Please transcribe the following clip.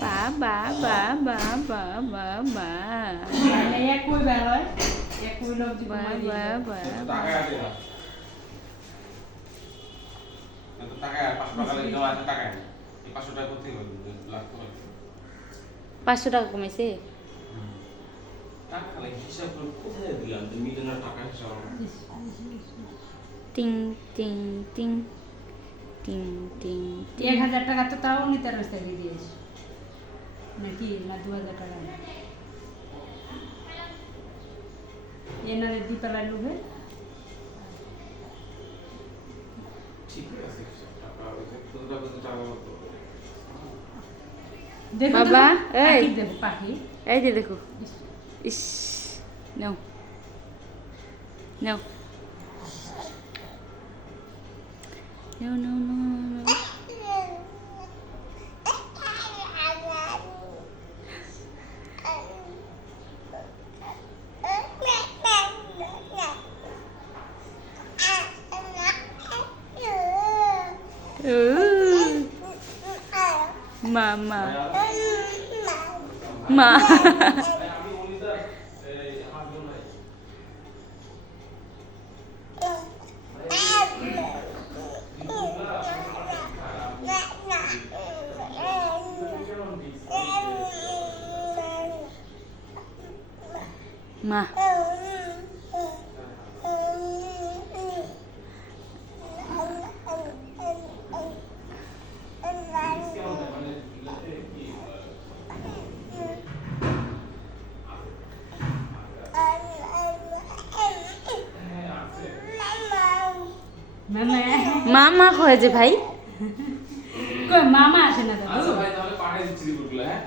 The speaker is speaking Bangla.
বা বা বা বা বা বা বা একই বের হয় একই লোক বা বা বা টাকা আছে না এত টাকা 500 টাকা লাগে আছে টাকা নেই এই 500 টাকা করতে হবে লাগতো 500 টাকা কমেছে টাকা লাগে হিসাব করে কোথায় দিলাম তুমি তো না টাকা হিসাব টিং টিং টিং টিং টিং 1000 টাকা তো তাও নিতে রাস্তা দিয়ে দিয়েছ নাকি না 2000 টাকা এনারে দুতলা লুবে ঠিক আছে টাকা তো টাকা মতো দেখো বাবা, এই। পাখি দেখো পাখি এই যে দেখো ইস নাও নাও নাও নাও নাও মামা মা আমি বলি তো এই আমার জন্য মা মামা মামা হয়েছে ভাই কই মামা আসে না দাদু আচ্ছা ভাই তাহলে পাঠিয়ে দিচ্ছি রিপোর্টগুলো হ্যাঁ